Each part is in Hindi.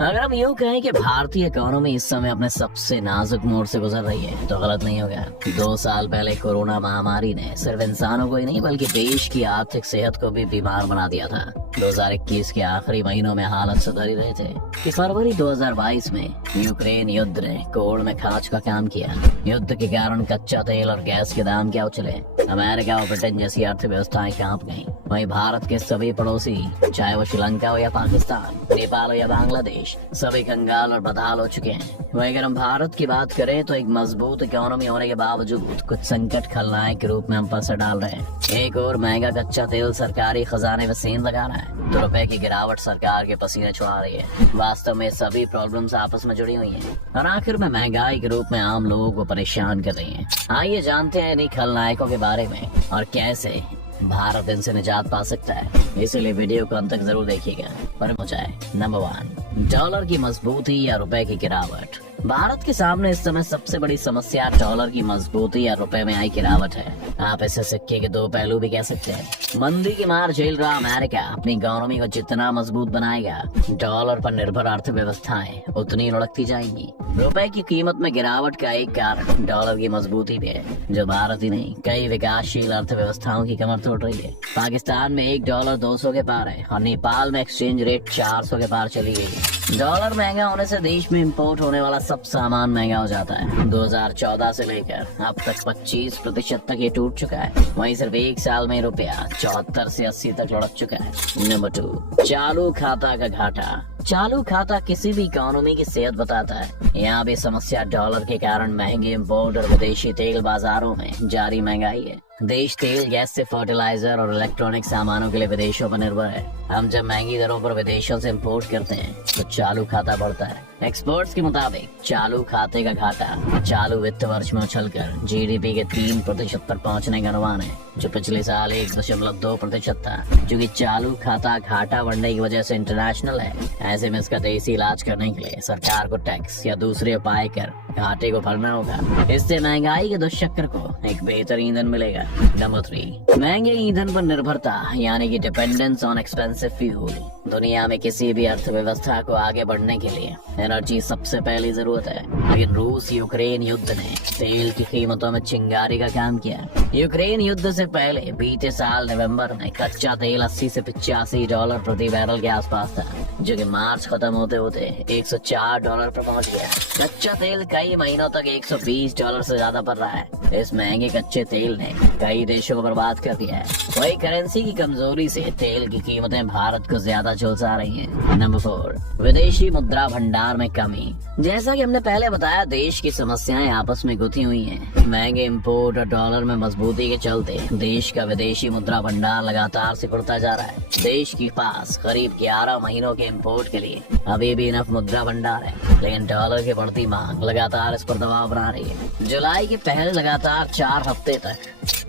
अगर हम यूँ कहें कि भारतीय इकोनॉमी इस समय अपने सबसे नाजुक मोड़ से गुजर रही है तो गलत नहीं होगा। 2 साल पहले कोरोना महामारी ने सिर्फ इंसानों को ही नहीं बल्कि देश की आर्थिक सेहत को भी बीमार बना दिया था। 2021 के आखिरी महीनों में हालत सुधर ही रहे थे कि फरवरी 2022 में यूक्रेन युद्ध ने कोड़ में खांच का काम किया। युद्ध के कारण कच्चा तेल और गैस के दाम क्या उछले, अमेरिका और ब्रिटेन जैसी अर्थव्यवस्थाएं कांप गईं। वहीं भारत के सभी पड़ोसी, चाहे वो श्रीलंका हो या पाकिस्तान, नेपाल हो या बांग्लादेश, सभी कंगाल और बदहाल हो चुके हैं। वहीं अगर हम भारत की बात करें तो एक मजबूत इकोनॉमी होने के बावजूद कुछ संकट खलनायक के रूप में हम पर डाल रहे हैं। एक और महंगा कच्चा तेल सरकारी खजाने में सेंध लगा रहा है तो रुपए की गिरावट सरकार के पसीने छुड़ा रही है। वास्तव में सभी प्रॉब्लम्स आपस में जुड़ी हुई हैं और आखिर में महंगाई के रूप में आम लोगों को परेशान कर रही है। आइए जानते हैं इन्हीं खलनायकों के बारे में और कैसे भारत इनसे निजात पा सकता है। इसीलिए वीडियो को अंत तक जरूर देखिएगा। पर मुझे नंबर 1, डॉलर की मजबूती या रुपए की गिरावट। भारत के सामने इस समय सबसे बड़ी समस्या डॉलर की मजबूती या रुपए में आई गिरावट है। आप इसे सिक्के के 2 पहलू भी कह सकते हैं। मंदी की मार झेल रहा अमेरिका अपनी इकोनॉमी को जितना मजबूत बनाएगा, डॉलर पर निर्भर अर्थव्यवस्थाएं उतनी लुढ़कती जाएंगी। रुपए की कीमत में गिरावट का एक कारण डॉलर की मजबूती भी है, जो भारत ही नहीं कई विकासशील अर्थव्यवस्थाओं की कमर तोड़ रही है। पाकिस्तान में $1 200 के पार है और नेपाल में एक्सचेंज रेट 400 के पार चली गई है। डॉलर महंगा होने से देश में इंपोर्ट होने वाला सब सामान महंगा हो जाता है। 2014 से लेकर अब तक 25% तक ये टूट चुका है। वहीं सिर्फ 1 साल में रुपया 74 से 80 तक लुढ़क चुका है। नंबर 2, चालू खाता का घाटा। चालू खाता किसी भी इकोनॉमी की सेहत बताता है। यहाँ भी समस्या डॉलर के कारण महंगे इंपोर्ट और विदेशी तेल बाजारों में जारी महंगाई है। देश तेल, गैस से फर्टिलाइजर और इलेक्ट्रॉनिक सामानों के लिए विदेशों पर निर्भर है। हम जब महंगी दरों पर विदेशों से इंपोर्ट करते हैं तो चालू खाता बढ़ता है। एक्सपर्ट्स के मुताबिक चालू खाते का घाटा चालू वित्त वर्ष में उछलकर जीडीपी के 3% पर पहुंचने का अनुमान है, जो पिछले साल 1.2% था। क्योंकि चालू खाता घाटा बढ़ने की वजह से इंटरनेशनल है, ऐसे में इसका देसी इलाज करने के लिए सरकार को टैक्स या दूसरे उपाय कर घाटे को भरना होगा। इससे महंगाई के दुष्चक्र को एक बेहतर ईंधन मिलेगा। नंबर 3, महंगे ईंधन पर निर्भरता यानी कि डिपेंडेंस ऑन एक्सपेंसिव फ्यूल। दुनिया में किसी भी अर्थव्यवस्था को आगे बढ़ने के लिए एनर्जी सबसे पहली जरूरत है, लेकिन रूस यूक्रेन युद्ध ने तेल की कीमतों में चिंगारी का काम किया। यूक्रेन युद्ध से पहले बीते साल नवंबर में कच्चा तेल 80 से $85 प्रति बैरल के आसपास था, जो कि मार्च खत्म होते होते $104 पर पहुंच गया। कच्चा तेल कई महीनों तक $120 से ज्यादा पर रहा है। इस महंगे कच्चे तेल ने कई देशों को बर्बाद कर दिया है। वही करेंसी की कमजोरी से तेल की कीमतें भारत को ज्यादा झुलसा रही हैं। नंबर 4, विदेशी मुद्रा भंडार में कमी। जैसा कि हमने पहले बताया, देश की समस्याएं आपस में गुथी हुई हैं। महंगे इंपोर्ट और डॉलर में मजबूती के चलते देश का विदेशी मुद्रा भंडार लगातार सिकुड़ता जा रहा है। देश के पास करीब 11 महीनों के इंपोर्ट के लिए अभी भी इनफ मुद्रा भंडार है, लेकिन डॉलर की बढ़ती मांग लगातार इस पर दबाव बना रही है। जुलाई के पहले लगातार 4 हफ्ते तक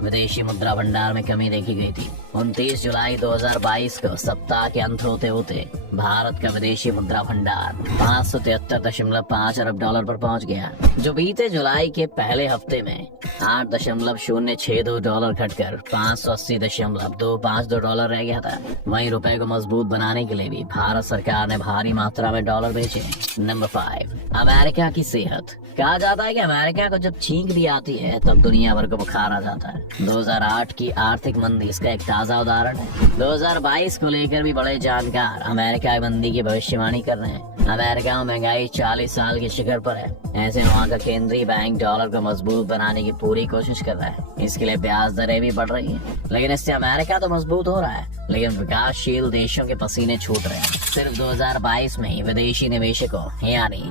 विदेशी मुद्रा भंडार में कमी देखी गई थी। 29 जुलाई 2022 को सप्ताह के अंत होते होते भारत का विदेशी मुद्रा भंडार $573.5 अरब पर पहुंच गया, जो बीते जुलाई के पहले हफ्ते में $8.062 घटकर $580.252 रह गया था। वहीं रुपए को मजबूत बनाने के लिए भी भारत सरकार ने भारी मात्रा में डॉलर बेचे। नंबर 5, अमेरिका की सेहत। कहा जाता है कि अमेरिका को जब छींक भी आती है तब दुनिया भर को बुखार आ जाता है। 2008 की आर्थिक मंदी इसका एक ताजा उदाहरण है। 2022 को लेकर भी बड़े जानकार अमेरिका की मंदी की भविष्यवाणी कर रहे हैं। अमेरिका में महंगाई 40 साल के शिखर पर है। ऐसे वहाँ का केंद्रीय बैंक डॉलर को मजबूत बनाने की पूरी कोशिश कर रहा है। इसके लिए ब्याज दरें भी बढ़ रही हैं, लेकिन इससे अमेरिका तो मजबूत हो रहा है, लेकिन विकासशील देशों के पसीने छूट रहे हैं। सिर्फ 2022 में ही विदेशी निवेशकों यानी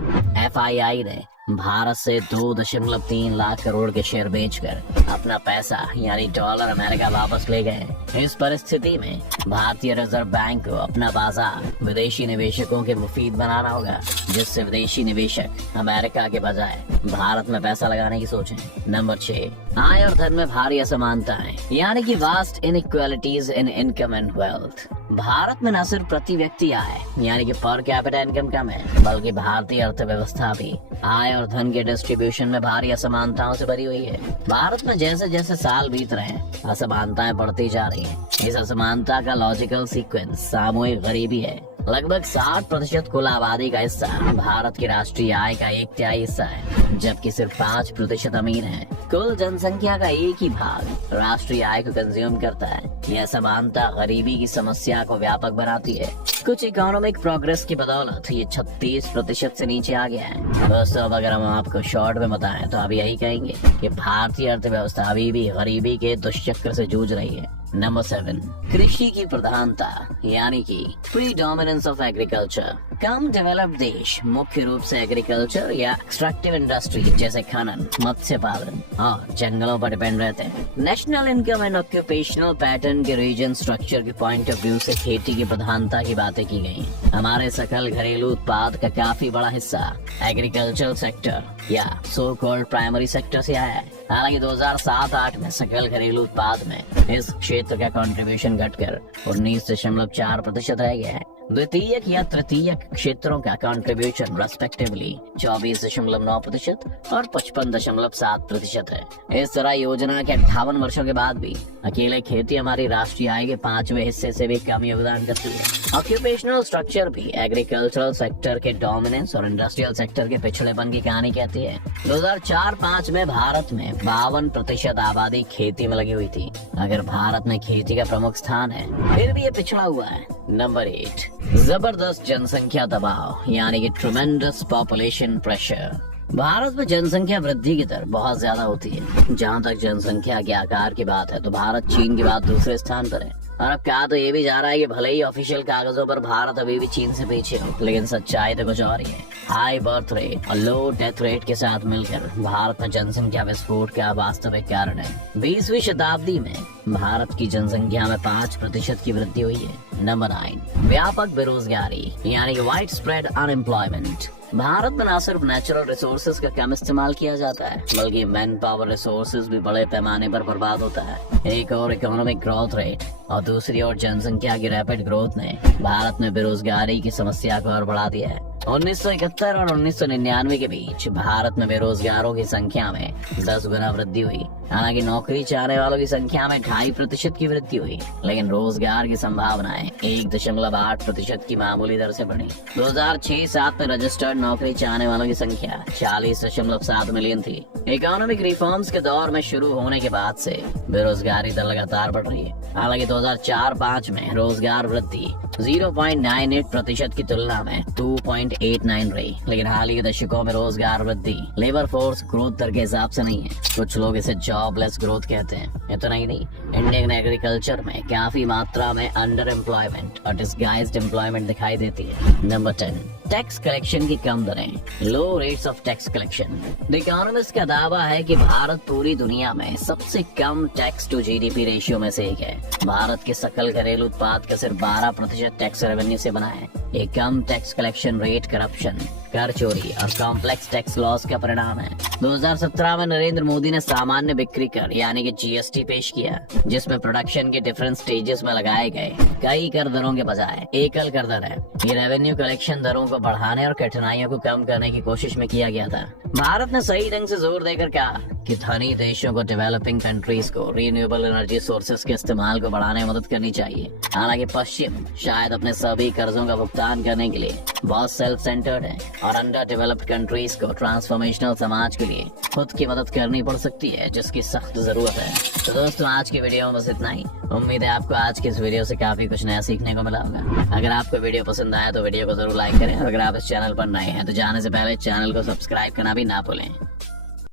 FII ने भारत से 2.3 लाख करोड़ के शेयर बेचकर अपना पैसा यानी डॉलर अमेरिका वापस ले गए। इस परिस्थिति में भारतीय रिजर्व बैंक को अपना बाजार विदेशी निवेशकों के मुफीद बनाना होगा, जिससे विदेशी निवेशक अमेरिका के बजाय भारत में पैसा लगाने की सोचें। नंबर 6, आय और धन में भारी असमानताएं यानी कि vast inequalities in income and wealth. Bharat में न सिर्फ प्रति व्यक्ति आय यानी कि पर कैपिटा इनकम कम है, बल्कि भारतीय अर्थव्यवस्था भी आय और धन के डिस्ट्रीब्यूशन में भारी असमानताओं से भरी हुई है। भारत में जैसे जैसे साल बीत रहे हैं, असमानताएं बढ़ती जा रही हैं। इस असमानता का लॉजिकल सीक्वेंस सामूहिक गरीबी है। लगभग 60% कुल आबादी का हिस्सा भारत की राष्ट्रीय आय का 1/3 हिस्सा है, जबकि सिर्फ 5% अमीर हैं। कुल जनसंख्या का एक ही भाग राष्ट्रीय आय को कंज्यूम करता है। यह समानता गरीबी की समस्या को व्यापक बनाती है। कुछ इकोनॉमिक प्रोग्रेस की बदौलत ये 36% से नीचे आ गया है। दोस्तों, अब अगर हम आपको शॉर्ट में बताएं तो आप यही कहेंगे कि भारतीय अर्थव्यवस्था अभी भी गरीबी के दुष्चक्र से जूझ रही है। नंबर 7, कृषि की प्रधानता यानी कि predominance of agriculture. Come developed देश मुख्य रूप से एग्रीकल्चर या एक्सट्रैक्टिव इंडस्ट्री जैसे खनन, मत्स्य पालन और जंगलों पर डिपेंड रहते हैं। National income and occupational pattern के रीजन स्ट्रक्चर के पॉइंट ऑफ व्यू से खेती की प्रधानता की बातें की गई हैं। हमारे सकल घरेलू उत्पाद का काफी बड़ा हिस्सा एग्रीकल्चरल सेक्टर या सो कॉल्ड प्राइमरी सेक्टर से आया है। हालांकि 2007-8 में सकल घरेलू उत्पाद में इस क्षेत्र का कंट्रीब्यूशन घटकर 19.4% रह गया है। द्वितीयक या तृतीयक क्षेत्रों का कंट्रीब्यूशन रेस्पेक्टिवली 24.9% और 55.7% है। इस तरह योजना के 58 वर्षों के बाद भी अकेले खेती हमारी राष्ट्रीय आय के 5वें हिस्से से भी कम योगदान करती है। ऑक्यूपेशनल स्ट्रक्चर भी एग्रीकल्चरल सेक्टर के डोमिनेंस और इंडस्ट्रियल सेक्टर के पिछड़ेपन की कहानी कहती है। 2004-5 में भारत में 52% आबादी खेती में लगी हुई थी। अगर भारत में खेती का प्रमुख स्थान है, फिर भी ये पिछड़ा हुआ है। नंबर 8, जबरदस्त जनसंख्या दबाव यानी कि ट्रेमेंडस पॉपुलेशन प्रेशर। भारत में जनसंख्या वृद्धि की दर बहुत ज्यादा होती है। जहाँ तक जनसंख्या के आकार की बात है तो भारत चीन के बाद दूसरे स्थान पर है। और अब कहा तो ये भी जा रहा है कि भले ही ऑफिशियल कागजों पर भारत अभी भी चीन से पीछे हो, लेकिन सच्चाई तो कुछ और ही है। हाई बर्थ रेट और लो डेथ रेट के साथ मिलकर भारत में जनसंख्या विस्फोट का वास्तविक कारण है। 20वीं शताब्दी में भारत की जनसंख्या में 5% की वृद्धि हुई है। नंबर 9, व्यापक बेरोजगारी यानी कि वाइड स्प्रेड अनएम्प्लॉयमेंट। भारत में न सिर्फ नेचुरल रिसोर्सेज का कम इस्तेमाल किया जाता है, बल्कि मैन पावर रिसोर्सेज भी बड़े पैमाने पर बर्बाद होता है। एक और इकोनॉमिक ग्रोथ रेट और दूसरी ओर जनसंख्या की रैपिड ग्रोथ ने भारत में बेरोजगारी की समस्या को और बढ़ा दिया है। 1971 और 1999 के बीच भारत में बेरोजगारों की संख्या में 10 गुना वृद्धि हुई। हालांकि नौकरी चाहने वालों की संख्या में 2.5% की वृद्धि हुई, लेकिन रोजगार की संभावनाएं 1.8% की मामूली दर से बढ़ी। 2006-7 में रजिस्टर्ड नौकरी चाहने वालों की संख्या 40.7 मिलियन थी। इकोनॉमिक रिफॉर्म्स के दौर में शुरू होने के बाद से बेरोजगारी दर लगातार बढ़ रही है। हालांकि 2004-5 में रोजगार वृद्धि 0.98% की तुलना में 2.89 रही, लेकिन हाल ही के दशकों में रोजगार वृद्धि लेबर फोर्स ग्रोथ दर के हिसाब से नहीं है। कुछ लोग इसे जॉबलेस ग्रोथ कहते हैं। इतना ही नहीं, इंडियन एग्रीकल्चर में काफी मात्रा में अंडर एम्प्लॉयमेंट और डिस्गाइज्ड एम्प्लॉयमेंट दिखाई देती है। नंबर 10, टैक्स कलेक्शन की कम दरें, low rates of tax collection. The Economist का दावा है कि भारत पूरी दुनिया में सबसे कम टैक्स टू जीडीपी रेशियो में से एक है। भारत के सकल घरेलू उत्पाद का सिर्फ 12% टैक्स रेवेन्यू से बना है। ये कम टैक्स कलेक्शन रेट करप्शन, कर चोरी और कॉम्प्लेक्स टैक्स लॉस का परिणाम है। 2017 में नरेंद्र मोदी ने सामान्य बिक्री कर यानी कि जीएसटी पेश किया, जिसमें प्रोडक्शन के डिफरेंट स्टेजेस में लगाए गए कई कर दरों के बजाय एकल कर दर है। ये रेवेन्यू कलेक्शन दरों को बढ़ाने और कठिनाइयों को कम करने की कोशिश में किया गया था। भारत ने सही ढंग से जोर देकर कहा कि धनी देशों को डेवलपिंग कंट्रीज को रिन्यूएबल एनर्जी सोर्सेज के इस्तेमाल को बढ़ाने में मदद करनी चाहिए। हालांकि पश्चिम शायद अपने सभी कर्जों का भुगतान करने के लिए बहुत सेल्फ सेंटर्ड है और अंडर डेवलप्ड कंट्रीज को ट्रांसफॉर्मेशनल समाज के लिए खुद की मदद करनी पड़ सकती है, जिसकी सख्त जरूरत है। तो दोस्तों, आज की वीडियो में बस इतना ही। उम्मीद है आपको आज की इस वीडियो से काफी कुछ नया सीखने को मिला होगा। अगर आपको वीडियो पसंद आया तो वीडियो को जरूर लाइक करें और अगर आप इस चैनल पर नए हैं तो जाने से पहले चैनल को सब्सक्राइब करना भी ना भूलें।